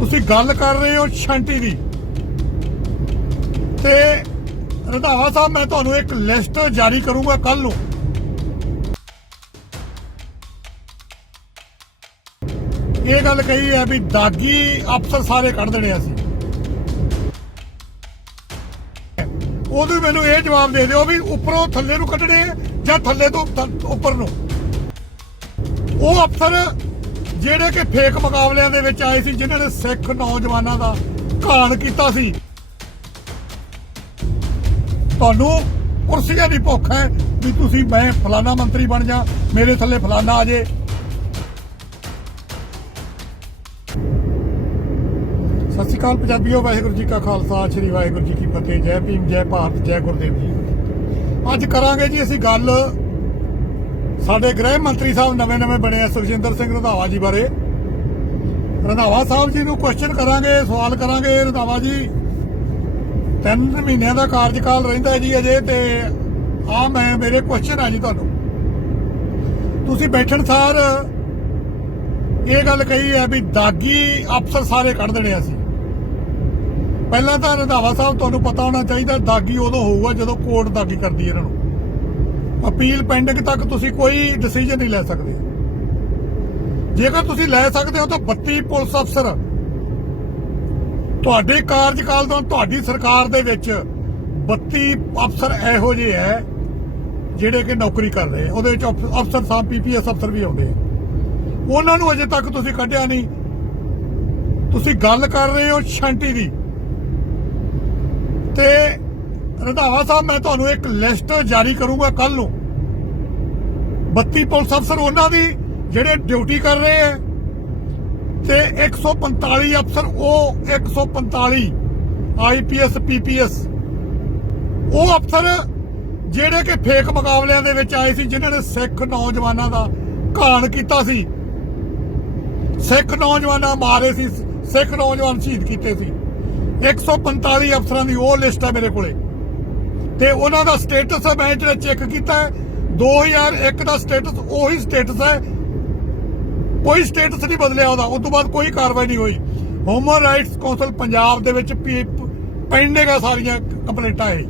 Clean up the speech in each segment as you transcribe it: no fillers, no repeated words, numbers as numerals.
ਤੁਸੀਂ ਗੱਲ ਕਰ ਰਹੇ ਹੋ ਛਾਂਟੀ ਦੀ ਤੇ ਰੰਧਾਵਾ ਸਾਹਿਬ ਮੈਂ ਤੁਹਾਨੂੰ ਇੱਕ ਲਿਸਟ ਜਾਰੀ ਕਰੂੰਗਾ ਕੱਲ ਨੂੰ। ਇਹ ਗੱਲ ਕਹੀ ਹੈ ਵੀ ਦਾਗੀ ਅਫਸਰ ਸਾਰੇ ਕੱਢ ਦੇਣੇ ਅਸੀਂ। ਉਦੋਂ ਮੈਨੂੰ ਇਹ ਜਵਾਬ ਦੇ ਦਿਓ ਵੀ ਉੱਪਰੋਂ ਥੱਲੇ ਨੂੰ ਕੱਢਣੇ ਜਾਂ ਥੱਲੇ ਤੋਂ ਉੱਪਰ ਨੂੰ। ਉਹ ਅਫਸਰ ਜਿਹੜੇ ਕਿ ਫੇਕ ਮੁਕਾਬਲਿਆਂ ਦੇ ਵਿੱਚ ਆਏ ਸੀ, ਜਿਨ੍ਹਾਂ ਨੇ ਸਿੱਖ ਨੌਜਵਾਨਾਂ ਦਾ ਘਾਣ ਕੀਤਾ ਸੀ। ਤੁਹਾਨੂੰ ਕੁਰਸੀਆਂ ਦੀ ਭੁੱਖ ਹੈ ਵੀ ਤੁਸੀਂ ਮੈਂ ਫਲਾਨਾ ਮੰਤਰੀ ਬਣ ਜਾ, ਮੇਰੇ ਥੱਲੇ ਫਲਾਨਾ ਆ ਜੇ। ਸਤਿ ਸ਼੍ਰੀ ਅਕਾਲ ਪੰਜਾਬੀਓ, ਵਾਹਿਗੁਰੂ ਜੀ ਕਾ ਖਾਲਸਾ, ਸ੍ਰੀ ਵਾਹਿਗੁਰੂ ਜੀ ਕੀ ਫਤਿਹ। ਜੈ ਭੀਮ, ਜੈ ਭਾਰਤ, ਜੈ ਗੁਰਦੇਵ ਜੀ। ਅੱਜ ਕਰਾਂਗੇ ਜੀ ਅਸੀਂ ਗੱਲ ਸਾਡੇ ਗ੍ਰਹਿ ਮੰਤਰੀ ਸਾਹਿਬ ਨਵੇਂ ਬਣੇ ਆ ਸੁਖਜਿੰਦਰ ਸਿੰਘ ਰੰਧਾਵਾ ਜੀ ਬਾਰੇ। ਰੰਧਾਵਾ ਸਾਹਿਬ ਜੀ ਨੂੰ ਕੁਐਸਚਨ ਕਰਾਂਗੇ, ਸਵਾਲ ਕਰਾਂਗੇ। ਰੰਧਾਵਾ ਜੀ 3 ਮਹੀਨਿਆਂ ਦਾ ਕਾਰਜਕਾਲ ਰਹਿੰਦਾ ਜੀ ਅਜੇ, ਤੇ ਮੈਂ ਮੇਰੇ ਕੁਐਸਚਨ ਆ ਜੀ ਤੁਹਾਨੂੰ। ਤੁਸੀਂ ਬੈਠਣ ਸਾਰ ਇਹ ਗੱਲ ਕਹੀ ਹੈ ਵੀ ਦਾਗੀ ਅਫਸਰ ਸਾਰੇ ਕੱਢ ਦੇਣੇ ਅਸੀਂ। ਪਹਿਲਾਂ ਤਾਂ ਰੰਧਾਵਾ ਸਾਹਿਬ ਤੁਹਾਨੂੰ ਪਤਾ ਹੋਣਾ ਚਾਹੀਦਾ, ਦਾਗੀ ਉਦੋਂ ਹੋਊਗਾ ਜਦੋਂ ਕੋਰਟ ਦਾਗੀ ਕਰਦੀ ਹੈ ਇਹਨਾਂ ਨੂੰ। ਅਪੀਲ ਪੈਂਡਿੰਗ ਤੱਕ ਤੁਸੀਂ ਕੋਈ ਡਿਸੀਜਨ ਨਹੀਂ ਲੈ ਸਕਦੇ। ਜੇਕਰ ਤੁਸੀਂ ਲੈ ਸਕਦੇ ਹੋ ਤਾਂ 32 ਪੁਲਿਸ ਅਫਸਰ ਤੁਹਾਡੇ ਕਾਰਜਕਾਲ ਤੋਂ, ਤੁਹਾਡੀ ਸਰਕਾਰ ਦੇ ਵਿੱਚ 32 ਅਫਸਰ ਇਹੋ ਜਿਹੇ ਹੈ ਜਿਹੜੇ ਕਿ ਨੌਕਰੀ ਕਰ ਰਹੇ। ਉਹਦੇ ਵਿੱਚ ਅਫਸਰ ਸਾਹਿਬ ਪੀਪੀਐਸ ਅਫਸਰ ਵੀ ਆਉਂਦੇ ਆ, ਉਹਨਾਂ ਨੂੰ ਅਜੇ ਤੱਕ ਤੁਸੀਂ ਕੱਢਿਆ ਨਹੀਂ। ਤੁਸੀਂ ਗੱਲ ਕਰ ਰਹੇ ਹੋ ਛਾਂਟੀ ਦੀ ਤੇ ਰੰਧਾਵਾ ਸਾਹਿਬ ਮੈਂ ਤੁਹਾਨੂੰ ਇੱਕ ਲਿਸਟ ਜਾਰੀ ਕਰੂੰਗਾ ਕੱਲ ਨੂੰ। 32 ਪੁਲਿਸ ਅਫਸਰ ਉਹਨਾਂ ਦੀ ਜਿਹੜੇ ਡਿਊਟੀ ਕਰ ਰਹੇ ਆ, ਤੇ 145 ਅਫਸਰ, ਉਹ 145 ਆਈਪੀਐਸ ਪੀਪੀਐਸ ਉਹ ਅਫਸਰ ਜਿਹੜੇ ਕਿ ਫੇਕ ਮੁਕਾਬਲਿਆਂ ਦੇ ਵਿੱਚ ਆਏ ਸੀ, ਜਿਨ੍ਹਾਂ ਨੇ ਸਿੱਖ ਨੌਜਵਾਨਾਂ ਦਾ ਘਾਣ ਕੀਤਾ ਸੀ। ਸਿੱਖ ਨੌਜਵਾਨਾਂ ਮਾਰੇ ਸੀ, ਸਿੱਖ ਨੌਜਵਾਨ ਸ਼ਹੀਦ ਕੀਤੇ ਸੀ। 145 ਅਫਸਰਾਂ ਦੀ ਉਹ ਲਿਸਟ ਹੈ ਮੇਰੇ ਕੋਲੇ, ਤੇ ਉਹਨਾਂ ਦਾ ਸਟੇਟਸ ਮੈਂ ਜਿਹੜਾ ਚੈੱਕ ਕੀਤਾ 2001 ਦਾ ਸਟੇਟਸ ਉਹੀ ਸਟੇਟਸ ਹੈ, ਕੋਈ ਸਟੇਟਸ ਨਹੀਂ ਬਦਲਿਆ ਉਹਦਾ। ਉਸ ਤੋਂ ਬਾਅਦ ਕੋਈ ਕਾਰਵਾਈ ਨਹੀਂ ਹੋਈ। ਹਿਊਮਨ ਰਾਈਟਸ ਕੌਂਸਲ ਪੰਜਾਬ ਦੇ ਵਿੱਚ ਪੈਂਡਿੰਗ ਆ ਸਾਰੀਆਂ ਕੰਪਲੇਂਟਾਂ। ਇਹ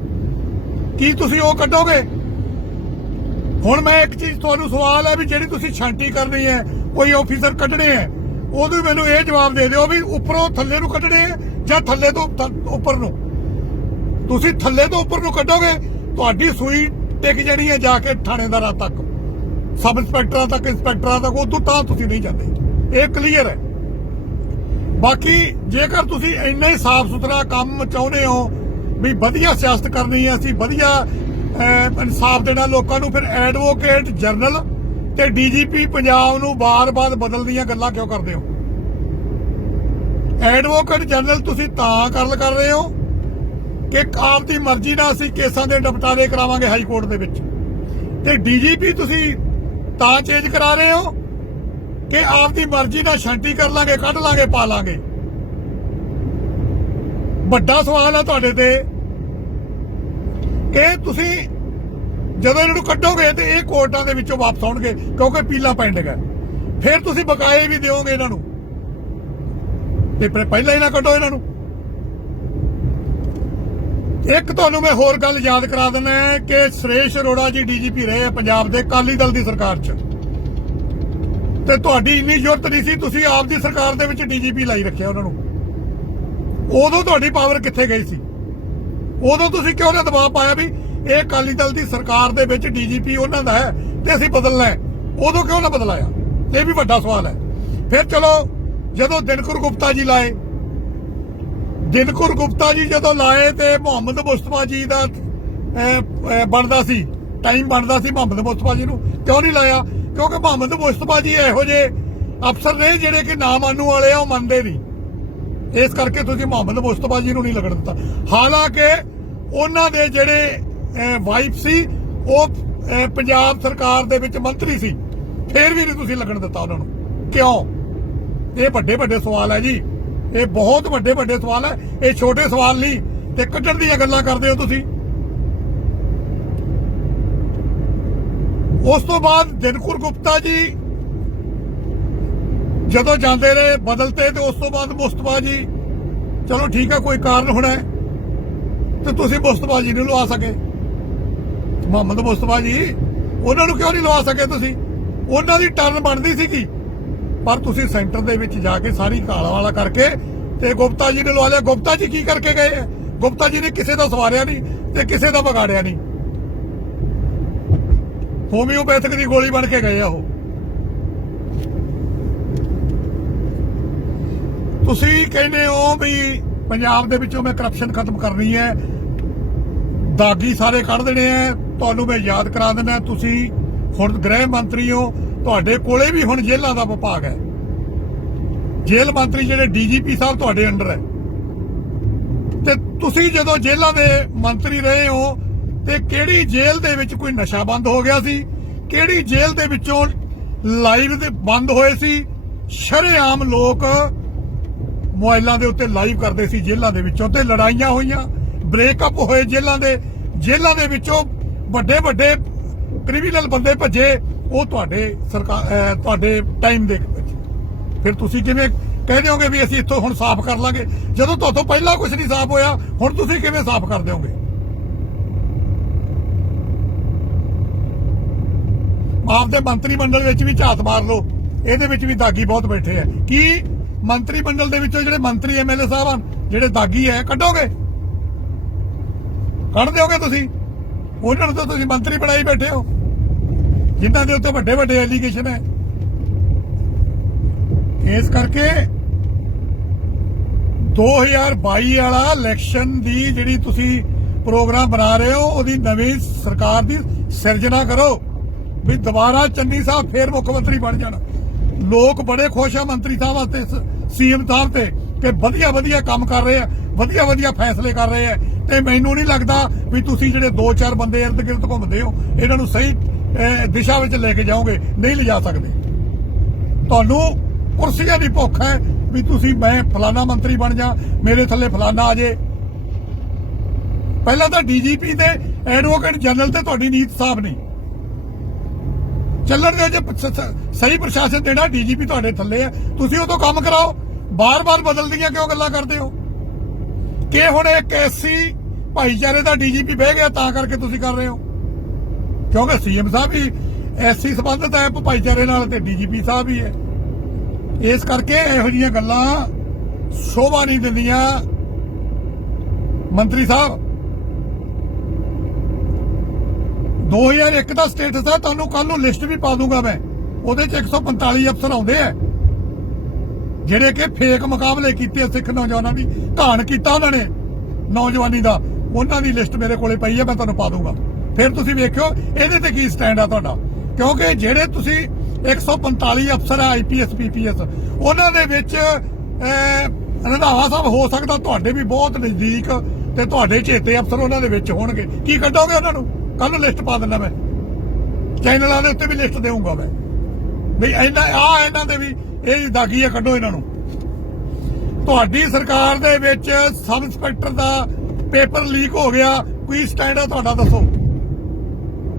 ਕੀ ਤੁਸੀਂ ਉਹ ਕੱਢੋਗੇ? ਹੁਣ ਮੈਂ ਇੱਕ ਚੀਜ਼ ਤੁਹਾਨੂੰ ਸਵਾਲ ਹੈ ਵੀ ਜਿਹੜੀ ਤੁਸੀਂ ਛਾਂਟੀ ਕਰਨੀ ਹੈ, ਕੋਈ ਆਫੀਸਰ ਕੱਢਣੇ ਹੈ, ਉਦੋਂ ਮੈਨੂੰ ਇਹ ਜਵਾਬ ਦੇ ਦਿਓ ਵੀ ਉੱਪਰੋਂ ਥੱਲੇ ਨੂੰ ਕੱਢਣੇ ਜਾਂ ਥੱਲੇ ਤੋਂ ਉੱਪਰ ਨੂੰ। ਤੁਸੀਂ ਥੱਲੇ ਤੋਂ ਉੱਪਰ ਨੂੰ ਕੱਢੋਗੇ, ਤੁਹਾਡੀ ਸੂਈ ਟਿਕ ਜਾਣੀ ਹੈ ਜਾ ਕੇ ਥਾਣੇਦਾਰਾਂ ਤੱਕ, ਸਬ ਇੰਸਪੈਕਟਰਾਂ ਤੱਕ, ਇੰਸਪੈਕਟਰਾਂ ਤੱਕ। ਉਦੋਂ ਤਾਂ ਤੁਸੀਂ ਨਹੀਂ ਜਾਂਦੇ, ਇਹ ਕਲੀਅਰ ਹੈ। ਬਾਕੀ ਜੇਕਰ ਤੁਸੀਂ ਇੰਨਾ ਹੀ ਸਾਫ਼ ਸੁਥਰਾ ਕੰਮ ਚਾਹੁੰਦੇ ਹੋ ਵੀ ਵਧੀਆ ਸਿਆਸਤ ਕਰਨੀ ਹੈ, ਅਸੀਂ ਵਧੀਆ ਇਨਸਾਫ ਦੇਣਾ ਲੋਕਾਂ ਨੂੰ, ਫਿਰ ਐਡਵੋਕੇਟ ਜਨਰਲ ਤੇ ਡੀਜੀਪੀ ਪੰਜਾਬ ਨੂੰ ਬਾਰ-ਬਾਰ ਬਦਲਣ ਦੀਆਂ ਗੱਲਾਂ ਕਿਉਂ ਕਰਦੇ ਹੋ? ਐਡਵੋਕੇਟ ਜਨਰਲ ਤੁਸੀਂ ਤਾਂ ਕਰ ਰਹੇ ਹੋ ਕਿ ਆਪ ਦੀ ਮਰਜ਼ੀ ਨਾਲ ਅਸੀਂ ਕੇਸਾਂ ਦੇ ਨਿਪਟਾਰੇ ਕਰਾਵਾਂਗੇ ਹਾਈ ਕੋਰਟ ਦੇ ਵਿੱਚ, ਤੇ ਡੀਜੀਪੀ ਤੁਸੀਂ ਤਾਂ ਚੇਂਜ ਕਰਾ ਰਹੇ ਹੋ ਕਿ ਆਪ ਦੀ ਮਰਜ਼ੀ ਨਾਲ ਛਾਂਟੀ ਕਰ ਲਾਂਗੇ, ਕੱਢ ਲਾਂਗੇ, ਪਾ ਲਾਂਗੇ। ਵੱਡਾ ਸਵਾਲ ਹੈ ਤੁਹਾਡੇ ਤੇ ਕਿ ਤੁਸੀਂ ਜਦੋਂ ਇਹਨਾਂ ਨੂੰ ਕੱਢੋਗੇ ਤੇ ਇਹ ਕੋਰਟਾਂ ਦੇ ਵਿੱਚੋਂ ਵਾਪਸ ਆਉਣਗੇ, ਕਿਉਂਕਿ ਪੀਲਾ ਪੈਂਡਿੰਗ ਹੈ। ਫਿਰ ਤੁਸੀਂ ਬਕਾਏ ਵੀ ਦਿਓਗੇ ਇਹਨਾਂ ਨੂੰ, ਤੇ ਪਹਿਲਾਂ ਹੀ ਨਾ ਕੱਢੋ ਇਹਨਾਂ ਨੂੰ। ਇੱਕ ਤੁਹਾਨੂੰ ਮੈਂ ਹੋਰ ਗੱਲ ਯਾਦ ਕਰਾ ਦਿੰਦਾ ਕਿ ਸੁਰੇਸ਼ ਅਰੋੜਾ ਜੀ ਡੀਜੀਪੀ ਰਹੇ ਆ ਪੰਜਾਬ ਦੇ ਅਕਾਲੀ ਦਲ ਦੀ ਸਰਕਾਰ 'ਚ, ਤੇ ਤੁਹਾਡੀ ਇੰਨੀ ਜ਼ਰੂਰਤ ਨਹੀਂ ਸੀ, ਤੁਸੀਂ ਆਪ ਦੀ ਸਰਕਾਰ ਦੇ ਵਿੱਚ ਡੀਜੀਪੀ ਲਾਈ ਰੱਖਿਆ ਉਹਨਾਂ ਨੂੰ। ਉਦੋਂ ਤੁਹਾਡੀ ਪਾਵਰ ਕਿੱਥੇ ਗਈ ਸੀ? ਉਦੋਂ ਤੁਸੀਂ ਕਿਉਂ ਨਾ ਦਬਾਅ ਪਾਇਆ ਵੀ ਇਹ ਅਕਾਲੀ ਦਲ ਦੀ ਸਰਕਾਰ ਦੇ ਵਿੱਚ ਡੀਜੀਪੀ ਉਹਨਾਂ ਦਾ ਹੈ ਤੇ ਅਸੀਂ ਬਦਲਣਾ ਹੈ? ਉਦੋਂ ਕਿਉਂ ਨਾ ਬਦਲਾਇਆ? ਇਹ ਵੀ ਵੱਡਾ ਸਵਾਲ ਹੈ। ਫਿਰ ਚਲੋ ਜਦੋਂ ਦਿਨਕਰ ਗੁਪਤਾ ਜੀ ਲਾਏ, ਦਿਨਕਰ ਗੁਪਤਾ ਜੀ ਜਦੋਂ ਲਾਏ ਤੇ ਮੁਹੰਮਦ ਮੁਸਤਫਾ ਜੀ ਦਾ ਬਣਦਾ ਸੀ, ਟਾਈਮ ਬਣਦਾ ਸੀ ਮੁਹੰਮਦ ਮੁਸਤਫਾ ਜੀ ਨੂੰ ਕਿਉਂ ਨਹੀਂ ਲਾਇਆ? ਕਿਉਂਕਿ ਮੁਹੰਮਦ ਮੁਸਤਫਾ ਜੀ ਇਹੋ ਜਿਹੇ ਅਫਸਰ ਨੇ ਜਿਹੜੇ ਕਿ ਨਾ ਮੰਨੂ ਵਾਲੇ ਆ, ਉਹ ਮੰਨਦੇ ਨਹੀਂ। ਇਸ ਕਰਕੇ ਤੁਸੀਂ ਮੁਹੰਮਦ ਮੁਸਤਫਾ ਜੀ ਨੂੰ ਨਹੀਂ ਲੱਗਣ ਦਿੱਤਾ। ਹਾਲਾਂਕਿ ਉਹਨਾਂ ਦੇ ਜਿਹੜੇ ਵਾਈਫ ਸੀ ਉਹ ਪੰਜਾਬ ਸਰਕਾਰ ਦੇ ਵਿੱਚ ਮੰਤਰੀ ਸੀ, ਫਿਰ ਵੀ ਨਹੀਂ ਤੁਸੀਂ ਲੱਗਣ ਦਿੱਤਾ ਉਹਨਾਂ ਨੂੰ। ਕਿਉਂ? ਇਹ ਵੱਡੇ ਸਵਾਲ ਹੈ ਜੀ, ਇਹ ਬਹੁਤ ਵੱਡੇ ਸਵਾਲ ਹੈ, ਇਹ ਛੋਟੇ ਸਵਾਲ ਨਹੀਂ। ਤੇ ਕੱਢਣ ਦੀਆਂ ਗੱਲਾਂ ਕਰਦੇ ਹੋ ਤੁਸੀਂ। ਉਸ ਤੋਂ ਬਾਅਦ ਦਿਨਕਰ ਗੁਪਤਾ ਜੀ ਜਦੋਂ ਜਾਂਦੇ ਰਹੇ ਬਦਲਤੇ ਤੇ ਉਸ ਤੋਂ ਬਾਅਦ ਮੁਸਤਫਾ ਜੀ ਚਲੋ ਠੀਕ ਹੈ ਕੋਈ ਕਾਰਨ ਹੋਣਾ ਤੇ ਤੁਸੀਂ ਮੁਸਤਫਾ ਜੀ ਨੂੰ ਲਵਾ ਸਕੇ ਮੁਹੰਮਦ ਮੁਸਤਫਾ ਜੀ ਉਹਨਾਂ ਨੂੰ ਕਿਉਂ ਨਹੀਂ ਲਵਾ ਸਕੇ ਤੁਸੀਂ ਉਹਨਾਂ ਦੀ ਟਰਨ ਬਣਦੀ ਸੀਗੀ ਪਰ ਤੁਸੀਂ ਸੈਂਟਰ ਦੇ ਵਿੱਚ ਜਾ ਕੇ ਸਾਰੀ ਕਾਲਾ ਵਾਲਾ ਕਰਕੇ ਤੇ ਗੁਪਤਾ ਜੀ ਨੇ ਲਵਾ ਲਿਆ ਗੁਪਤਾ ਜੀ ਕੀ ਕਰਕੇ ਗਏ ਗੁਪਤਾ ਜੀ ਨੇ ਕਿਸੇ ਦਾ ਸਵਾਰਿਆ ਨਹੀਂ ਤੇ ਕਿਸੇ ਦਾ ਵਿਗਾੜਿਆ ਨਹੀਂ ਹੋਮਿਓਪੈਥਿਕ ਦੀ ਗੋਲੀ ਬਣ ਕੇ ਗਏ ਆ ਉਹ ਤੁਸੀਂ ਕਹਿੰਦੇ ਹੋ ਵੀ ਪੰਜਾਬ ਦੇ ਵਿੱਚੋਂ ਮੈਂ ਕਰਪਸ਼ਨ ਖਤਮ ਕਰਨੀ ਹੈ ਦਾਗੀ ਸਾਰੇ ਕੱਢ ਦੇਣੇ ਆ ਤੁਹਾਨੂੰ ਮੈਂ ਯਾਦ ਕਰਾ ਦਿੰਦਾ ਤੁਸੀਂ ਹੁਣ ਗ੍ਰਹਿ ਮੰਤਰੀ ਹੋ ਤੁਹਾਡੇ ਕੋਲੇ ਵੀ ਹੁਣ ਜੇਲ੍ਹਾਂ ਦਾ ਵਿਭਾਗ ਹੈ ਜੇਲ੍ਹ ਮੰਤਰੀ ਜਿਹੜੇ ਡੀਜੀਪੀ ਸਾਹਿਬ ਤੁਹਾਡੇ ਅੰਡਰ ਹੈ ਤੇ ਤੁਸੀਂ ਜਦੋਂ ਜੇਲ੍ਹਾਂ ਦੇ ਮੰਤਰੀ ਰਹੇ ਹੋ ਤੇ ਕਿਹੜੀ ਜੇਲ੍ਹ ਦੇ ਵਿੱਚ ਕੋਈ ਨਸ਼ਾ ਬੰਦ ਹੋ ਗਿਆ ਸੀ ਕਿਹੜੀ ਜੇਲ੍ਹ ਦੇ ਵਿੱਚੋਂ ਲਾਈਵ ਦੇ ਬੰਦ ਹੋਏ ਸੀ ਸ਼ਰੇਆਮ ਲੋਕ ਮੋਬਾਈਲਾਂ ਦੇ ਉੱਤੇ ਲਾਈਵ ਕਰਦੇ ਸੀ ਜੇਲ੍ਹਾਂ ਦੇ ਵਿੱਚੋਂ ਤੇ ਲੜਾਈਆਂ ਹੋਈਆਂ ਬ੍ਰੇਕਅਪ ਹੋਏ ਜੇਲ੍ਹਾਂ ਦੇ ਵਿੱਚੋਂ ਵੱਡੇ ਵੱਡੇ ਕ੍ਰਿਮੀਨਲ ਬੰਦੇ ਭੱਜੇ ਉਹ ਤੁਹਾਡੇ ਸਰਕਾਰ ਤੁਹਾਡੇ ਟਾਈਮ ਦੇ ਵਿੱਚ ਫਿਰ ਤੁਸੀਂ ਕਿਵੇਂ ਕਹਿ ਦਿਓਗੇ ਵੀ ਅਸੀਂ ਇੱਥੋਂ ਹੁਣ ਸਾਫ਼ ਕਰ ਲਾਂਗੇ ਜਦੋਂ ਤੁਹਾਤੋਂ ਪਹਿਲਾਂ ਕੁਝ ਨਹੀਂ ਸਾਫ਼ ਹੋਇਆ ਹੁਣ ਤੁਸੀਂ ਕਿਵੇਂ ਸਾਫ਼ ਕਰ ਦਿਓਗੇ ਆਪਦੇ ਮੰਤਰੀ ਮੰਡਲ ਵਿੱਚ ਵੀ ਝਾਤ ਮਾਰ ਲਓ ਇਹਦੇ ਵਿੱਚ ਵੀ ਦਾਗੀ ਬਹੁਤ ਬੈਠੇ ਆ ਕੀ ਮੰਤਰੀ ਮੰਡਲ ਦੇ ਵਿੱਚੋਂ ਜਿਹੜੇ ਮੰਤਰੀ ਐਮਐਲਏ ਸਾਹਿਬ ਹਨ ਜਿਹੜੇ ਦਾਗੀ ਹੈ ਕੱਢੋਗੇ ਕੱਢ ਦਿਓਗੇ ਤੁਸੀਂ ਉਹਨਾਂ ਨੂੰ ਤਾਂ ਤੁਸੀਂ ਮੰਤਰੀ ਬਣਾਈ ਬੈਠੇ ਹੋ ਜਿਨ੍ਹਾਂ ਦੇ ਉੱਤੇ ਵੱਡੇ ਵੱਡੇ ਐਲੀਗੇਸ਼ਨ ਹੈ ਇਸ ਕਰਕੇ 2022 ਵਾਲਾ ਇਲੈਕਸ਼ਨ ਦੀ ਜਿਹੜੀ ਤੁਸੀਂ ਪ੍ਰੋਗਰਾਮ ਬਣਾ ਰਹੇ ਹੋ ਉਹਦੀ ਨਵੀਂ ਸਰਕਾਰ ਦੀ ਸਿਰਜਣਾ ਕਰੋ ਵੀ ਦੁਬਾਰਾ ਚੰਨੀ ਸਾਹਿਬ ਫੇਰ ਮੁੱਖ ਮੰਤਰੀ ਬਣ ਜਾਣ ਲੋਕ ਬੜੇ ਖੁਸ਼ ਆ ਮੰਤਰੀ ਸਾਹਿਬ ਵਾਸਤੇ ਸੀਐਮ ਸਾਹਿਬ ਤੇ ਕਿ ਵਧੀਆ ਕੰਮ ਕਰ ਰਹੇ ਆ ਵਧੀਆ ਫੈਸਲੇ ਕਰ ਰਹੇ ਆ ਤੇ ਮੈਨੂੰ ਨਹੀਂ ਲੱਗਦਾ ਵੀ ਤੁਸੀਂ ਜਿਹੜੇ 2-4 ਬੰਦੇ ਇਰਦ ਗਿਰਦ ਘੁੰਮਦੇ ਹੋ ਇਹਨਾਂ ਨੂੰ ਸਹੀ ਦਿਸ਼ਾ ਵਿੱਚ ਲੈ ਕੇ ਜਾਓਗੇ ਨਹੀਂ ਲਿਜਾ ਸਕਦੇ ਤੁਹਾਨੂੰ ਕੁਰਸੀਆਂ ਦੀ ਭੁੱਖ ਹੈ ਵੀ ਤੁਸੀਂ ਮੈਂ ਫਲਾਣਾ ਮੰਤਰੀ ਬਣ ਜਾ ਮੇਰੇ ਥੱਲੇ ਫਲਾਣਾ ਆ ਜੇ ਪਹਿਲਾਂ ਤਾਂ ਡੀਜੀਪੀ ਤੇ ਐਡਵੋਕੇਟ ਜਨਰਲ ਤੇ ਤੁਹਾਡੀ ਨੀਤ ਸਾਫ਼ ਨਹੀਂ ਚੱਲਣ ਦੇ ਜੇ ਸਹੀ ਪ੍ਰਸ਼ਾਸਨ ਦੇਣਾ ਡੀਜੀਪੀ ਤੁਹਾਡੇ ਥੱਲੇ ਹੈ ਤੁਸੀਂ ਉਹ ਤੋਂ ਕੰਮ ਕਰਾਓ ਬਾਰ-ਬਾਰ ਬਦਲਦੀਆਂ ਕਿਉਂ ਗੱਲਾਂ ਕਰਦੇ ਹੋ ਕਿ ਹੁਣ ਇੱਕ ਐਸਸੀ ਭਾਈਚਾਰੇ ਦਾ ਡੀਜੀਪੀ ਬਹਿ ਗਿਆ ਤਾਂ ਕਰਕੇ ਤੁਸੀਂ ਕਰ ਰਹੇ ਹੋ ਕਿਉਂਕਿ ਸੀਐਮ ਸਾਹਿਬ ਵੀ ਐਸਸੀ ਸੰਬੰਧਤ ਹੈ ਭਾਈਚਾਰੇ ਨਾਲ ਤੇ ਡੀਜੀਪੀ ਸਾਹਿਬ ਵੀ ਹੈ ਇਸ ਕਰਕੇ ਇਹੋ ਜਿਹੀਆਂ ਗੱਲਾਂ ਸ਼ੋਭਾ ਨਹੀਂ ਦਿੰਦੀਆਂ ਮੰਤਰੀ ਸਾਹਿਬ 2001 ਦਾ ਸਟੇਟਸ ਹੈ ਤੁਹਾਨੂੰ ਕੱਲ ਨੂੰ ਲਿਸਟ ਵੀ ਪਾ ਦੂੰਗਾ ਮੈਂ ਉਹਦੇ ਚ 145 ਅਫਸਰ ਆਉਂਦੇ ਆ ਜਿਹੜੇ ਕਿ ਫੇਕ ਮੁਕਾਬਲੇ ਕੀਤੇ ਸਿੱਖ ਨੌਜਵਾਨਾਂ ਦੀ ਘਾਣ ਕੀਤਾ ਉਹਨਾਂ ਨੇ ਨੌਜਵਾਨੀ ਦਾ ਉਹਨਾਂ ਦੀ ਲਿਸਟ ਮੇਰੇ ਕੋਲੇ ਪਈ ਹੈ ਮੈਂ ਤੁਹਾਨੂੰ ਪਾ ਦੂੰਗਾ ਫਿਰ ਤੁਸੀਂ ਵੇਖਿਓ ਇਹਦੇ ਤੇ ਕੀ ਸਟੈਂਡ ਆ ਤੁਹਾਡਾ ਕਿਉਂਕਿ ਜਿਹੜੇ ਤੁਸੀਂ 145 ਅਫਸਰ ਆ ਆਈਪੀਐਸ ਪੀਪੀਐਸ ਉਹਨਾਂ ਦੇ ਵਿੱਚ ਰੰਧਾਵਾ ਸਾਹਿਬ ਹੋ ਸਕਦਾ ਤੁਹਾਡੇ ਵੀ ਬਹੁਤ ਨਜ਼ਦੀਕ ਤੇ ਤੁਹਾਡੇ ਚੇਤੇ ਅਫਸਰ ਉਹਨਾਂ ਦੇ ਵਿੱਚ ਹੋਣਗੇ ਕੀ ਕੱਢੋਗੇ ਉਹਨਾਂ ਨੂੰ ਕੱਲ ਲਿਸਟ ਪਾ ਦਿੰਦਾ ਮੈਂ ਚੈਨਲਾਂ ਦੇ ਉੱਤੇ ਵੀ ਲਿਸਟ ਦੇਵਾਂਗਾ ਮੈਂ ਵੀ ਇਹਨਾਂ ਦੇ ਵੀ ਇਹ ਦਾਗੀ ਆ ਕੱਢੋ ਇਹਨਾਂ ਨੂੰ ਤੁਹਾਡੀ ਸਰਕਾਰ ਦੇ ਵਿੱਚ ਸਬ ਇੰਸਪੈਕਟਰ ਦਾ ਪੇਪਰ ਲੀਕ ਹੋ ਗਿਆ ਕੋਈ ਸਟੈਂਡ ਆ ਤੁਹਾਡਾ ਦੱਸੋ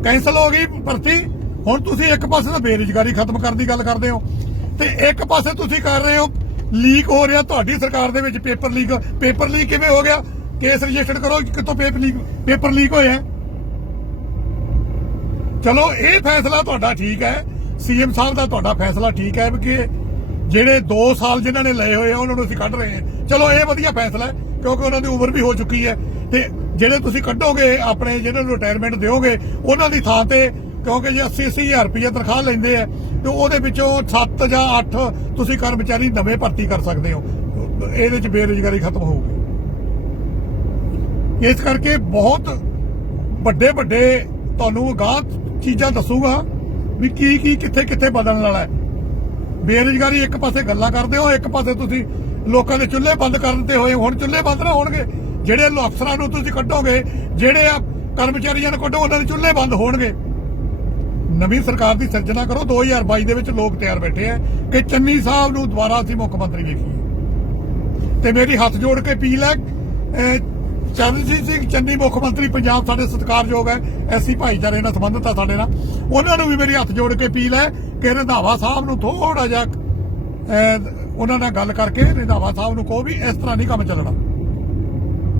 ਕੈਂਸਲ ਹੋ ਗਈ ਭਰਤੀ ਹੁਣ ਤੁਸੀਂ ਇੱਕ ਪਾਸੇ ਤਾਂ ਬੇਰੁਜ਼ਗਾਰੀ ਖਤਮ ਕਰਨ ਦੀ ਗੱਲ ਕਰਦੇ ਹੋ ਤੇ ਇੱਕ ਪਾਸੇ ਤੁਸੀਂ ਕਰ ਰਹੇ ਹੋ ਲੀਕ ਹੋ ਰਿਹਾ ਤੁਹਾਡੀ ਸਰਕਾਰ ਦੇ ਵਿੱਚ ਪੇਪਰ ਲੀਕ ਕਿਵੇਂ ਹੋ ਗਿਆ ਕੇਸ ਰਜਿਸਟਰ ਕਰੋ ਕਿਤੋਂ ਪੇਪਰ ਲੀਕ ਹੋਇਆ ਚਲੋ ਇਹ ਫੈਸਲਾ ਤੁਹਾਡਾ ਠੀਕ ਹੈ ਸੀਐਮ ਸਾਹਿਬ ਦਾ ਤੁਹਾਡਾ ਫੈਸਲਾ ਠੀਕ ਹੈ ਕਿ ਜਿਹੜੇ 2 ਸਾਲ ਜਿਨ੍ਹਾਂ ਨੇ ਲਏ ਹੋਏ ਆ ਉਹਨਾਂ ਨੂੰ ਅਸੀਂ ਕੱਢ ਰਹੇ ਹਾਂ ਚਲੋ ਇਹ ਵਧੀਆ ਫੈਸਲਾ ਹੈ ਕਿਉਂਕਿ ਉਹਨਾਂ ਦੀ ਉਮਰ ਵੀ ਹੋ ਚੁੱਕੀ ਹੈ ਤੇ ਜਿਹੜੇ ਤੁਸੀਂ ਕੱਢੋਗੇ ਆਪਣੇ ਜਿਹਨਾਂ ਨੂੰ ਰਿਟਾਇਰਮੈਂਟ ਦਿਓਗੇ ਉਹਨਾਂ ਦੀ ਥਾਂ ਤੇ ਕਿਉਂਕਿ ਜੇ 80,000 ਰੁਪਏ ਤਨਖਾਹ ਲੈਂਦੇ ਆ ਤੇ ਉਹਦੇ ਵਿੱਚੋਂ 7 ਜਾਂ 8 ਤੁਸੀਂ ਕਰਮਚਾਰੀ ਨਵੇਂ ਭਰਤੀ ਕਰ ਸਕਦੇ ਹੋ ਇਹਦੇ ਚ ਬੇਰੁਜ਼ਗਾਰੀ ਖਤਮ ਹੋਊਗੀ ਇਸ ਕਰਕੇ ਬਹੁਤ ਵੱਡੇ ਤੁਹਾਨੂੰ ਗਾਂ ਚੀਜ਼ਾਂ ਦੱਸੂਗਾ ਵੀ ਕੀ ਕਿੱਥੇ ਬਦਲਣ ਵਾਲਾ ਹੈ ਬੇਰੁਜ਼ਗਾਰੀ ਇੱਕ ਪਾਸੇ ਗੱਲਾਂ ਕਰਦੇ ਹੋ ਇੱਕ ਪਾਸੇ ਤੁਸੀਂ ਲੋਕਾਂ ਦੇ ਚੁੱਲ੍ਹੇ ਬੰਦ ਕਰਨ ਤੇ ਹੋਏ ਹੁਣ ਚੁੱਲ੍ਹੇ ਬੰਦ ਨਾ ਹੋਣਗੇ ਜਿਹੜੇ ਅਫਸਰਾਂ ਨੂੰ ਤੁਸੀਂ ਕੱਢੋਗੇ ਜਿਹੜੇ ਆ ਕਰਮਚਾਰੀਆਂ ਨੂੰ ਕੱਢੋ ਉਹਨਾਂ ਦੇ ਚੁੱਲ੍ਹੇ ਬੰਦ ਹੋਣਗੇ ਨਵੀਂ ਸਰਕਾਰ ਦੀ ਸਿਰਜਣਾ ਕਰੋ 2022 ਦੇ ਵਿੱਚ ਲੋਕ ਤਿਆਰ ਬੈਠੇ ਆ ਕਿ ਚੰਨੀ ਸਾਹਿਬ ਨੂੰ ਦੁਬਾਰਾ ਅਸੀਂ ਮੁੱਖ ਮੰਤਰੀ ਵੇਖੀਏ ਤੇ ਮੇਰੀ ਹੱਥ ਜੋੜ ਕੇ ਅਪੀਲ ਹੈ ਚਰਨਜੀਤ ਸਿੰਘ ਚੰਨੀ ਮੁੱਖ ਮੰਤਰੀ ਪੰਜਾਬ ਸਾਡੇ ਸਤਿਕਾਰਯੋਗ ਹੈ ਐਸੀ ਭਾਈਚਾਰੇ ਨਾਲ ਸੰਬੰਧਤ ਆ ਸਾਡੇ ਨਾਲ ਉਹਨਾਂ ਨੂੰ ਵੀ ਮੇਰੀ ਹੱਥ ਜੋੜ ਕੇ ਅਪੀਲ ਹੈ ਕਿ ਰੰਧਾਵਾ ਸਾਹਿਬ ਨੂੰ ਥੋੜਾ ਜਿਹਾ ਉਹਨਾਂ ਨਾਲ ਗੱਲ ਕਰਕੇ ਰੰਧਾਵਾ ਸਾਹਿਬ ਨੂੰ ਕਹੋ ਵੀ ਇਸ ਤਰ੍ਹਾਂ ਨਹੀਂ ਕੰਮ ਚੱਲਣਾ।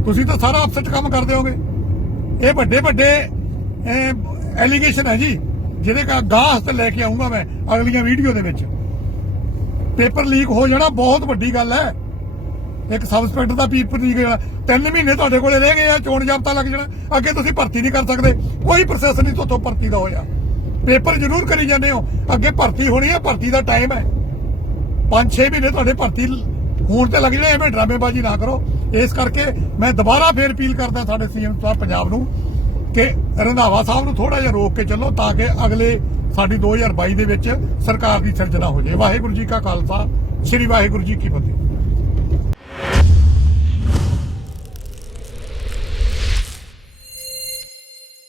ਤੁਸੀਂ ਤਾਂ ਸਾਰਾ ਅਪਸੈਟ ਕੰਮ ਕਰਦੇ ਹੋਗੇ। ਇਹ ਵੱਡੇ ਵੱਡੇ ਐਲੀਗੇਸ਼ਨ ਹੈ ਜੀ, ਜਿਹਦੇ ਕਾ ਗਾਹ ਤੇ ਲੈ ਕੇ ਆਉਂਗਾ ਮੈਂ ਅਗਲੀਆਂ ਵੀਡੀਓ ਦੇ ਵਿੱਚ। ਪੇਪਰ ਲੀਕ ਹੋ ਜਾਣਾ ਬਹੁਤ ਵੱਡੀ ਗੱਲ ਹੈ। ਇੱਕ ਸਬ ਇੰਸਪੈਕਟਰ ਦਾ ਪੇਪਰ ਲੀਕ ਹੋਇਆ, 3 ਮਹੀਨੇ ਤੁਹਾਡੇ ਕੋਲੇ ਰਹਿ ਗਏ ਆ, ਚੋਣ ਜਾਬਤਾ ਲੱਗ ਜਾਣਾ। ਅੱਗੇ ਤੁਸੀਂ ਭਰਤੀ ਨਹੀਂ ਕਰ ਸਕਦੇ, ਕੋਈ ਪ੍ਰੋਸੈਸ ਨਹੀਂ ਤੁਹਾਤੋਂ ਭਰਤੀ ਦਾ ਹੋਇਆ। ਪੇਪਰ ਜ਼ਰੂਰ ਕਰੀ ਜਾਂਦੇ ਹੋ, ਅੱਗੇ ਭਰਤੀ ਹੋਣੀ ਹੈ, ਭਰਤੀ ਦਾ ਟਾਈਮ ਹੈ। 5-6 ਮਹੀਨੇ ਤੁਹਾਡੇ ਭਰਤੀ ਹੋਣ ਤੇ ਲੱਗ ਜਾਣੇ। ਐਵੇਂ ਡਰਾਮੇਬਾਜ਼ੀ ਨਾ ਕਰੋ। ਇਸ ਕਰਕੇ ਮੈਂ ਦੁਬਾਰਾ ਫੇਰ ਅਪੀਲ ਕਰਦਾ ਸਾਡੇ ਸੀਐਮ ਸਾਹਿਬ ਪੰਜਾਬ ਨੂੰ ਕਿ ਰੰਧਾਵਾ ਸਾਹਿਬ ਨੂੰ ਥੋੜਾ ਜਿਹਾ ਰੋਕ ਕੇ ਚੱਲੋ, ਤਾਂ ਕਿ ਅਗਲੇ ਸਾਡੀ 2022 ਦੇ ਵਿੱਚ ਸਰਕਾਰ ਦੀ ਸਿਰਜਣਾ ਹੋ ਜਾਏ। ਵਾਹਿਗੁਰੂ ਜੀ ਕਾ ਖਾਲਸਾ, ਸ੍ਰੀ ਵਾਹਿਗੁਰੂ ਜੀ ਕੀ ਫਤਿਹ।